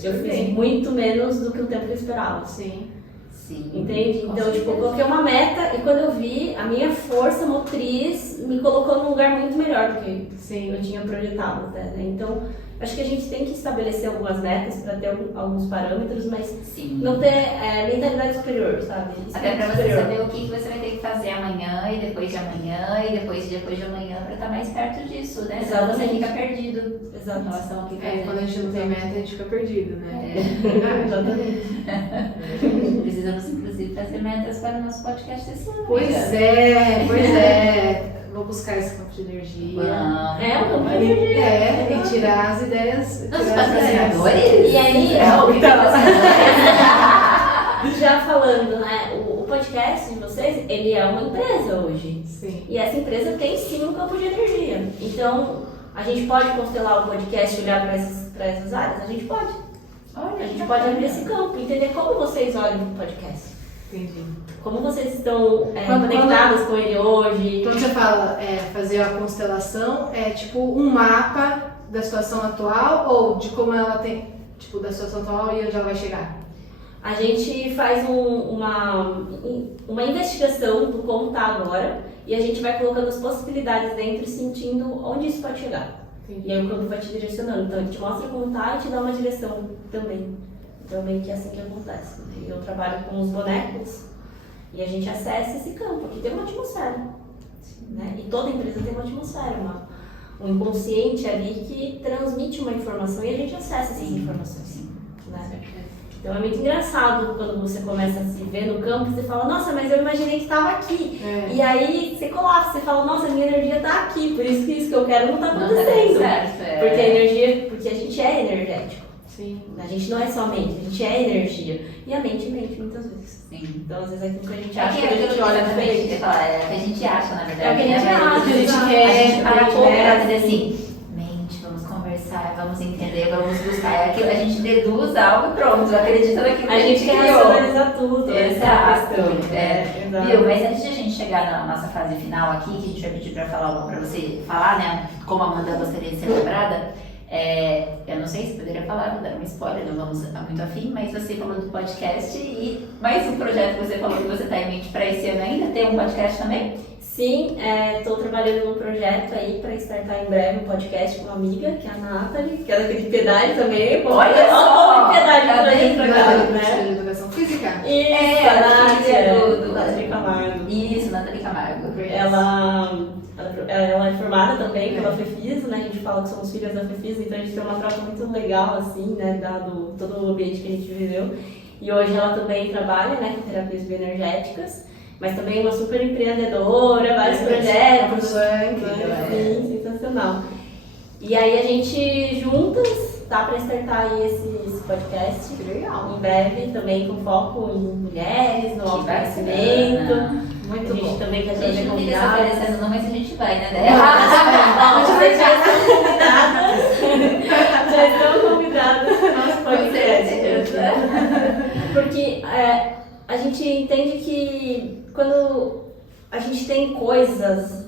Eu fiz muito menos do que o tempo que eu esperava. Sim. Sim. Entende? Então, eu coloquei uma meta e quando eu vi, a minha força motriz me colocou num lugar muito melhor do que eu tinha projetado até, né? Então, acho que a gente tem que estabelecer algumas metas para ter alguns parâmetros, mas não ter mentalidade superior, sabe? Até para você saber o que você vai ter que fazer amanhã e depois de amanhã e depois de amanhã para estar mais perto disso, né? Senão você fica perdido. Exato. Em relação ao que fazer. Quando a gente não tem meta, a gente fica perdido, né? Exatamente. Precisamos, inclusive, fazer metas para o nosso podcast esse ano. Pois é. Vou buscar esse campo de energia. Um campo de energia. E tirar as ideias. Os patrocinadores? E aí, então, já falando, né? O podcast de vocês, ele é uma empresa hoje. Sim. E essa empresa tem sim um campo de energia. Então, a gente pode constelar o podcast e olhar para essas áreas? A gente pode. Olha, a gente pode abrir esse campo, entender como vocês olham o podcast. Entendi. Como vocês estão conectadas com ele hoje. Quando você fala fazer a constelação, é tipo um mapa da situação atual ou de como ela tem, tipo, da situação atual e onde ela vai chegar? A gente faz uma investigação do como está agora e a gente vai colocando as possibilidades dentro e sentindo onde isso pode chegar. Entendi. E aí o campo vai te direcionando. Então, ele te mostra como tá e te dá uma direção também. Então, meio que é assim que acontece. Eu trabalho com os bonecos e a gente acessa esse campo. Aqui tem uma atmosfera. Né? E toda empresa tem uma atmosfera, um inconsciente ali que transmite uma informação e a gente acessa essas informações. Né? Então, é muito engraçado quando você começa a se ver no campo e você fala, nossa, mas eu imaginei que estava aqui. E aí você colapsa, você fala, nossa, minha energia está aqui, por isso que eu quero não está acontecendo. Porque a energia, porque a gente é energético. Sim. A gente não é só mente, a gente é energia. E a mente mente muitas vezes. Sim. Então, às vezes, é aquilo que a gente acha, que a gente olha diferente. É o que a gente acha, na verdade. É o que a gente acha, a gente quer. A gente para pouco quer. pra dizer assim, mente, vamos conversar, vamos entender, vamos buscar. É aquilo, a gente deduz algo e pronto, acredita naquilo que A gente quer criou. racionalizar tudo. Essa é a questão. Exato. Viu? Mas antes de a gente chegar na nossa fase final aqui, que a gente vai pedir pra você falar, né, como a Amanda gostaria de ser lembrada, eu não sei se poderia falar, vou dar uma spoiler, não vamos muito afim, mas você falou do podcast e mais um projeto que você falou que você está em mente para esse ano ainda, tem um podcast também? Sim, estou trabalhando num projeto aí para startar em breve um podcast com uma amiga, que é a Nathalie, que é daqui de Piedade também. Olha só! Piedade, né? Educação física. Isso, a Nathalie do Camargo. Isso, Nathalie Camargo. Ela é formada também pela FEFIS, né? A gente fala que somos filhas da FEFIS, então a gente tem uma troca muito legal, assim, né? Dado todo o ambiente que a gente viveu. E hoje ela também trabalha, né, com terapias bioenergéticas, mas também é uma super empreendedora, vários projetos. Sim, sensacional. E aí a gente juntas tá para startar aí esse podcast. Que legal. Em breve, também com foco em mulheres, no autoconhecimento. Muito a gente bom. também quer A trazer gente não fica se convidados. oferecendo não, mas a gente vai, né, Dé? Já estão convidadas para o nosso podcast. Porque a gente entende que quando a gente tem coisas,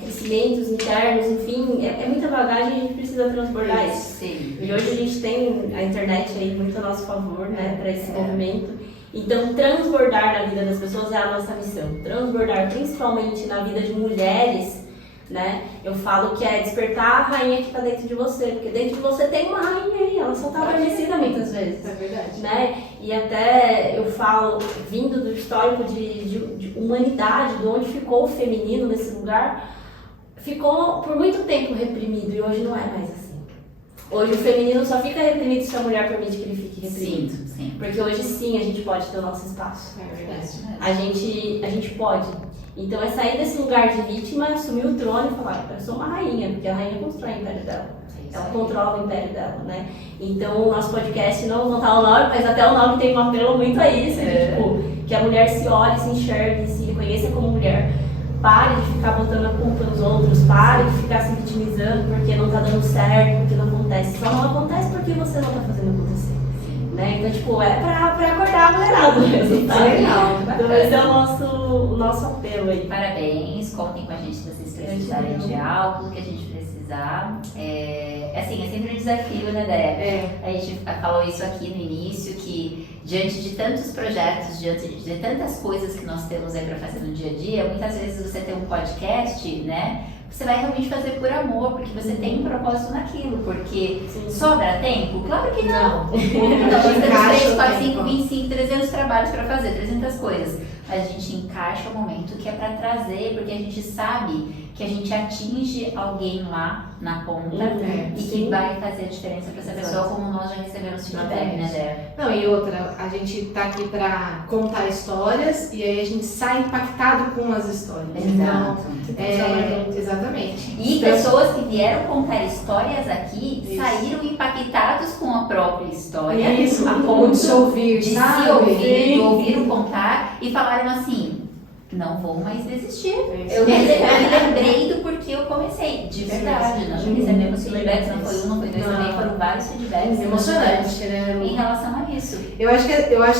crescimentos internos, enfim, é muita bagagem e a gente precisa transbordar isso. Sim. E hoje a gente tem a internet aí muito a nosso favor, né, para esse movimento. Então, transbordar na vida das pessoas é a nossa missão. Transbordar principalmente na vida de mulheres, né? Eu falo que é despertar a rainha que está dentro de você, porque dentro de você tem uma rainha aí, ela só está adormecida muitas vezes. É verdade. Né? E até eu falo, vindo do histórico de humanidade, de onde ficou o feminino nesse lugar, ficou por muito tempo reprimido e hoje não é mais assim. Hoje o feminino só fica reprimido se a mulher permite que ele fique reprimido. Sim. Porque hoje sim a gente pode ter o nosso espaço. É verdade. A gente pode. Então é sair desse lugar de vítima, assumir o trono e falar, eu sou uma rainha, porque a rainha constrói o império dela. Ela controla o império dela, né? Então o nosso podcast, não vou contar o nome, mas até o nome tem um apelo muito a isso, tipo, que a mulher se olhe, se enxergue, se reconheça como mulher. Pare de ficar botando a culpa nos outros, pare de ficar se vitimizando porque não tá dando certo, porque não acontece. Só não acontece porque você não tá fazendo acontecer. Né? Então, tipo, é pra acordar a mulherada mesmo, tá? Legal, então esse é o nosso apelo aí. Parabéns, contem com a gente se vocês precisarem de algo, que a gente precisar. É sempre um desafio, né, Dé? A gente falou isso aqui no início, que diante de tantos projetos, diante de tantas coisas que nós temos aí para fazer no dia a dia, muitas vezes você tem um podcast, né? Você vai realmente fazer por amor, porque você tem um propósito naquilo, porque sobra tempo? Claro que não. Nós temos 3, 4, 5, 25, 300 trabalhos para fazer, 300 coisas. Mas a gente encaixa o momento que é para trazer, porque a gente sabe que a gente atinge alguém lá na ponta e que vai fazer a diferença para essa pessoa, como nós já recebemos feedback, né, Dé? Não, e outra, a gente tá aqui para contar histórias e aí a gente sai impactado com as histórias. Exato. Então, exatamente. E pessoas que vieram contar histórias aqui saíram impactados com a própria história. Isso, a ponto de se ouvir, de sabe? se ouvir, de ouviram contar e falaram assim, não vou mais desistir. Eu me lembrei do porquê eu comecei. De verdade, nós já recebemos feedbacks, não foi um, não foi dois, também foram vários feedbacks. Emocionante, né? Em relação a isso. Eu acho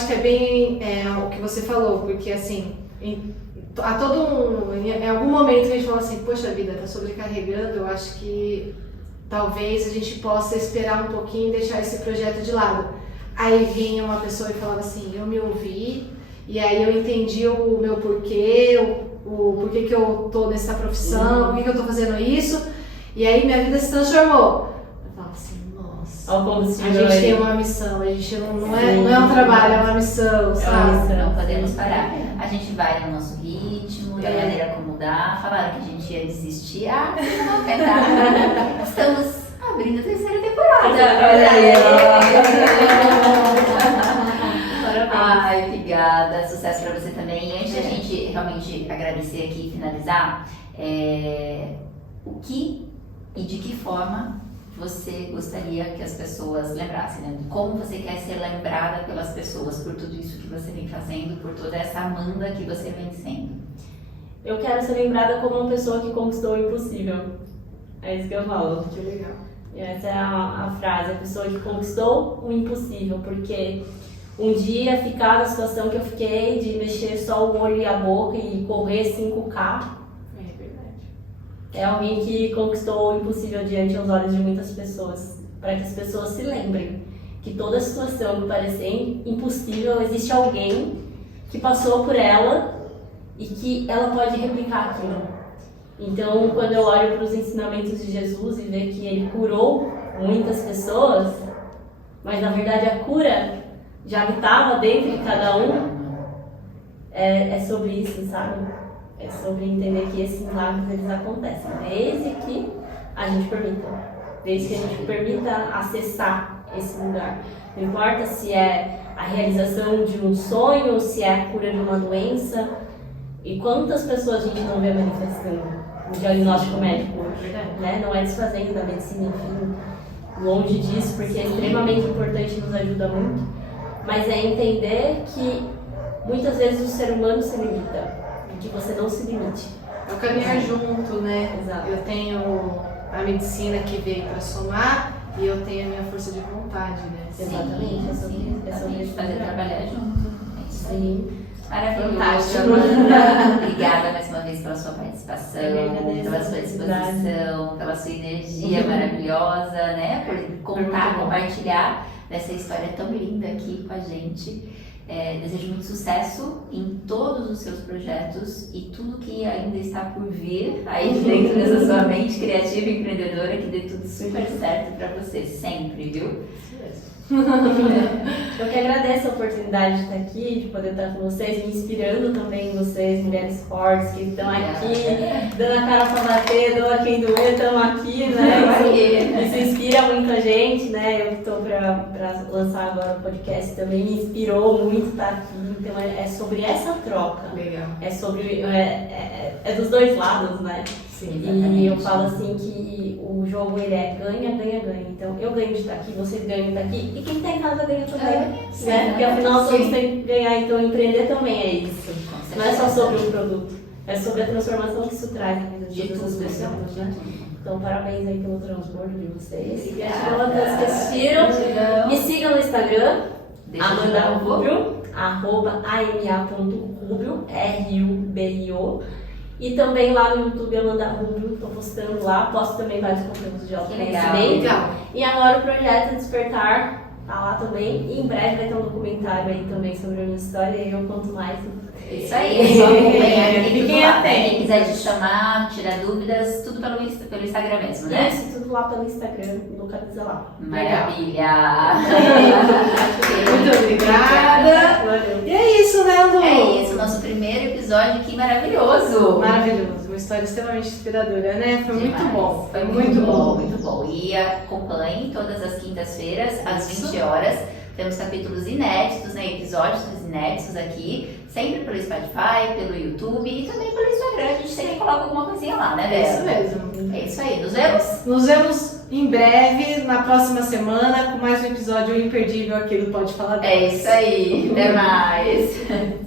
que é bem o que você falou, porque assim, em algum momento a gente fala assim, poxa vida, tá sobrecarregando, eu acho que talvez a gente possa esperar um pouquinho e deixar esse projeto de lado. Aí vinha uma pessoa e falava assim, eu me ouvi, e aí eu entendi o meu porquê, o porquê que eu tô nessa profissão, por que eu tô fazendo isso, e aí minha vida se transformou. Eu falava assim, nossa, a gente tem uma missão, a gente não é um trabalho, é uma missão, sabe? Não podemos parar. A gente vai no nosso ritmo, da maneira como dá. Falaram que a gente ia desistir. Não vai dar. Estamos abrindo a 3ª temporada. Olha aí. Ai, obrigada. Sucesso pra você também. E antes da gente realmente agradecer aqui e finalizar, o que e de que forma você gostaria que as pessoas lembrassem, né? Como você quer ser lembrada pelas pessoas por tudo isso que você vem fazendo, por toda essa Amanda que você vem sendo? Eu quero ser lembrada como uma pessoa que conquistou o impossível. É isso que eu falo. Que legal. E essa é a frase, a pessoa que conquistou o impossível, porque um dia ficar na situação que eu fiquei de mexer só o olho e a boca e correr 5K, é alguém que conquistou o impossível diante dos olhos de muitas pessoas, para que as pessoas se lembrem que toda situação que parecer impossível, existe alguém que passou por ela e que ela pode replicar aquilo. Então, quando eu olho para os ensinamentos de Jesus e vejo que ele curou muitas pessoas, mas na verdade a cura já habitava dentro de cada um, é sobre isso, sabe? É sobre entender que esses milagres eles acontecem desde que a gente permita. Desde que a gente permita acessar esse lugar. Não importa se é a realização de um sonho, se é a cura de uma doença. E quantas pessoas a gente não vê manifestando o diagnóstico médico hoje, né? Não é desfazendo da medicina, enfim, longe disso, porque é extremamente importante e nos ajuda muito. Mas é entender que muitas vezes o ser humano se limita e que você não se limite. É o caminhar junto, né? Exato. Eu tenho a medicina que veio para somar e eu tenho a minha força de vontade, né? Exatamente, é sobre isso. Fazer trabalhar junto. Sim. Maravilhoso. Fantástico. Obrigada mais uma vez pela sua participação, pela sua disposição, pela sua energia maravilhosa, né? Por contar, compartilhar dessa história tão linda aqui com a gente. Desejo muito sucesso em todos os seus projetos e tudo que ainda está por vir aí dentro dessa sua mente criativa e empreendedora, que dê tudo super certo para você, sempre, viu? Eu que agradeço a oportunidade de estar aqui, de poder estar com vocês, me inspirando também em vocês, mulheres fortes que estão aqui, dando a cara para bater, doa quem doer, estamos aqui, né? Isso inspira muito a gente, né? Eu que estou para lançar agora o podcast também, me inspirou muito estar aqui, então é sobre essa troca. Legal. É sobre, é dos dois lados, né? Sim, e eu falo assim que o jogo ele é ganha, ganha, ganha. Então eu ganho de estar aqui, vocês ganham de estar aqui e quem está em casa ganha também. Né? Porque afinal todos têm que ganhar, então empreender também é isso. Não é só sobre um produto, é sobre a transformação que isso traz na vida de todas as pessoas, né? Então parabéns aí pelo transbordo de vocês. Gratidão a todos que assistiram. Me sigam no Instagram, Amanda Rubio, @ama.rubio, RUBIO. E também lá no YouTube, Amanda Rubio, estou postando lá, posto também vários conteúdos de autoconhecimento. Legal. E agora o projeto Despertar tá lá também. E em breve vai ter um documentário aí também sobre a minha história e eu conto mais. Isso aí, é só acompanhar. Fiquem atentos. Quem quiser te chamar, tirar dúvidas, tudo pelo Instagram mesmo, né? Isso, tudo lá pelo Instagram, localiza lá. Maravilha! Muito obrigada. Valeu. E é isso, né, Lu? É isso, nosso primeiro episódio aqui maravilhoso. Maravilhoso, uma história extremamente inspiradora, né? Foi muito Demais. bom. Foi muito bom, muito bom. E acompanhe todas as quintas-feiras, às 20 horas. Temos capítulos inéditos, né? Episódios inéditos aqui, sempre pelo Spotify, pelo YouTube e também pelo Instagram. A gente sempre coloca alguma coisinha lá, né, É isso Bela? mesmo. É isso aí. Nos vemos? Nos vemos em breve, na próxima semana, com mais um episódio imperdível aqui do Pode Falar Delas. É isso aí. Até mais.